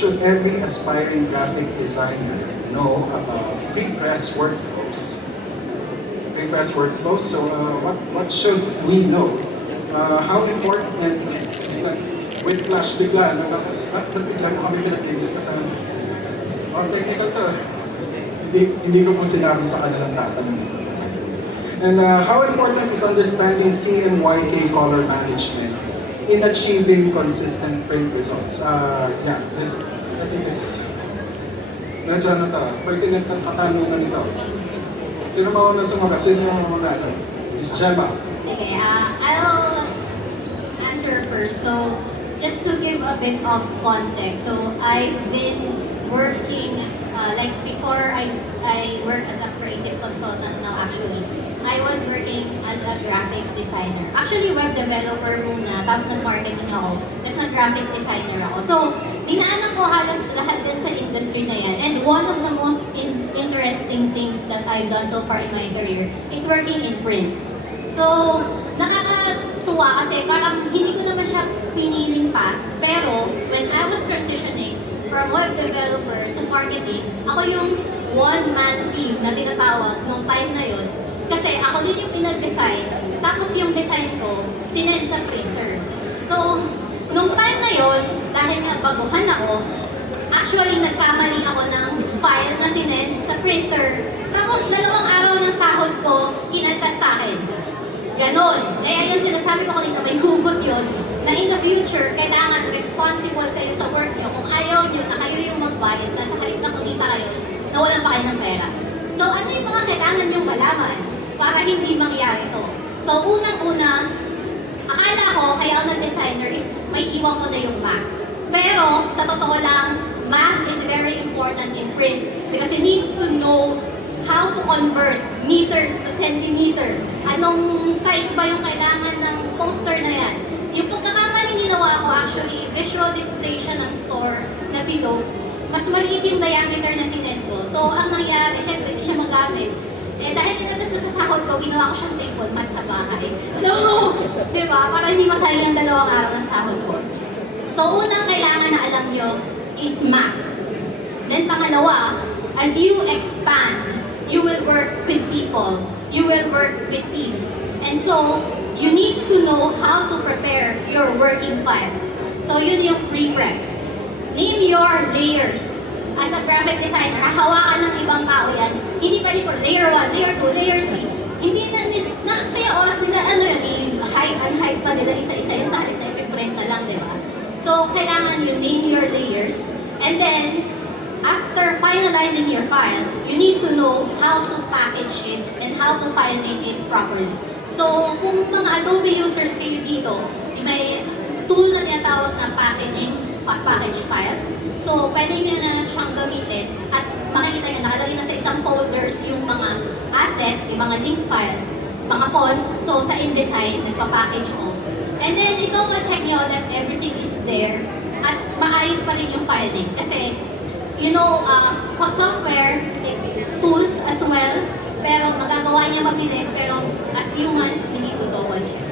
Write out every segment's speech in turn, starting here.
should every aspiring graphic designer know about pre-press workflows? Pre-press workflows, so what should we know? How important, with Flash bigla, ba't bigla mo kami pinag-discuss? Technical to. Hindi ko po sinabi sa kanilang tatanong. And how important is understanding CMYK color management in achieving consistent print results? I think this is medyo pertinent ng katanungan nito. Sino mauna sumagat? Sino yung mauna? Miss Gemma. Sige, I'll answer first. So, just to give a bit of context. So, I've been working, like before I work as a creative consultant now actually. I was working as a graphic designer. Actually, web developer muna, tapos nag-marketing ako, tapos nag-graphic designer ako. So, dinaanan ko halos lahat din sa industry na yan. And one of the most interesting things that I've done so far in my career is working in print. So, nakakatuwa kasi parang hindi ko naman siya piniling pa. Pero, when I was transitioning from web developer to marketing, ako yung one-man team na tinatawag nung time na yun. Kasi ako din yung pinag-design, tapos yung design ko, sinend sa printer. So, nung time na yun, dahil nga baguhan ako, actually nagkamali ako ng file na sinend sa printer. Tapos 2 araw ng sahod ko, inaltas sa akin. Ganon. Kaya yung sinasabi ko kanina, may hugot yun, na in the future, kailangan responsible kayo sa work nyo. Kung ayaw nyo na kayo yung magbayad, na sa halip na kumita kayo, na walang pa kayo ng pera. So, ano yung mga kailangan nyong malaman para hindi mangyari to? So, unang-una, akala ko, kaya ako nag-designer is may iwan ko na yung math. Pero, sa totoo lang, math is very important in print because you need to know how to convert meters to centimeter. Anong size ba yung kailangan ng poster na yan? Yung pagkakamaling ginawa ko, actually, visual display siya ng store na below. Mas maliit yung diameter na sinend ko. So, ang nangyari, syempre, hindi siya magamit. Eh, dahil ninatas na sa sahod ko, ginawa ko siyang table mat sa bahay. So, di ba? Para hindi masayang yung 2 araw ng sahod ko. So, unang kailangan na alam nyo is math. Then, pangalawa, as you expand, you will work with people. You will work with teams. And so, you need to know how to prepare your working files. So, yun yung pre-press. Name your layers. As a graphic designer, hahawakan ng ibang tao yan. Hindi ka for layer 1, layer 2, layer 3. Hindi na kasi oras nila, i-hide pa nila isa-isa yung sa alip na ipiprint na lang, di ba? So, kailangan you name your layers. And then, after finalizing your file, you need to know how to package it and how to file name it properly. So, kung mga Adobe users kayo dito, may tool na tinatawag na package files. So, pwede nyo na siyang gamitin at makikita nyo, nakalagay na sa isang folders yung mga asset, yung mga link files, mga fonts. So, sa InDesign, nagpa-package all. And then, ikaw ma-check nyo that everything is there at maayos pa rin yung filing. Kasi, you know, software, it's tools as well, pero magagawa niya mabilis, pero as humans, we need to double check.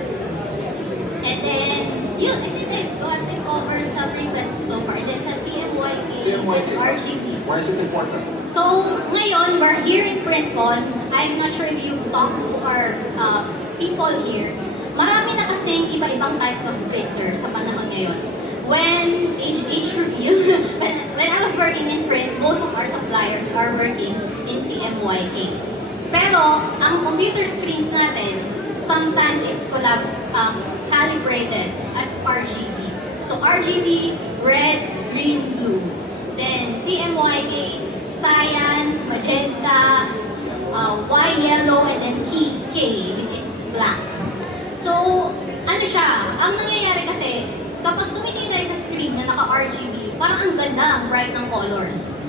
And then, yun, I think I've covered some requests so far. Then sa CMYK and RGB. Why is it important? So, ngayon, we're here in PrintCon. I'm not sure if you've talked to our people here. Marami na kasing iba-ibang types of printers sa panahon ngayon. When when I was working in print, most of our suppliers are working in CMYK. Pero, ang computer screens natin, sometimes it's calibrated as RGB. So, RGB, red, green, blue. Then, CMYK, cyan, magenta, Y, yellow, and then K, which is black. So, ano siya? Ang nangyayari kasi, kapag tumingin tayo sa screen na naka-RGB, parang ang ganda, ang bright ng colors.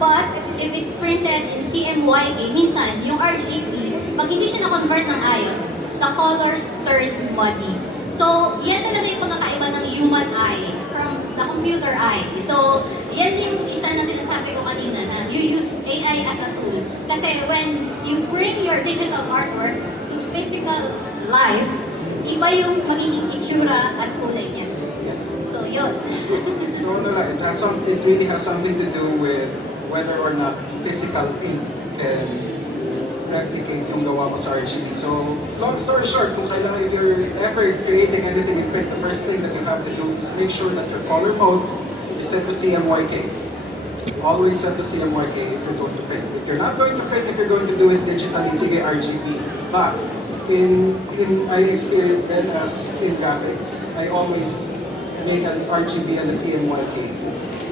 But, if it's printed in CMYK, minsan, yung RGB, pag hindi siya na-convert ng ayos, the colors turn muddy. So, yan talaga yung pagkakaiba ng human eye from the computer eye. So, yan yung isa na sinasabi ko kanina na you use AI as a tool. Kasi when you bring your digital artwork to physical life, iba yung magiging itsura at kulay niya. Yes. So, Yun. So ano lang, it really has something to do with whether or not physical ink can replicate yung gawa mo sa RGB. So, long story short, kung kailangan, if you're ever creating anything in print, the first thing that you have to do is make sure that your color mode is set to CMYK. Always set to CMYK if you're going to print. If you're not going to print, if you're going to do it digitally, sige RGB. But, in I experienced then as in graphics, I always make an RGB and a CMYK.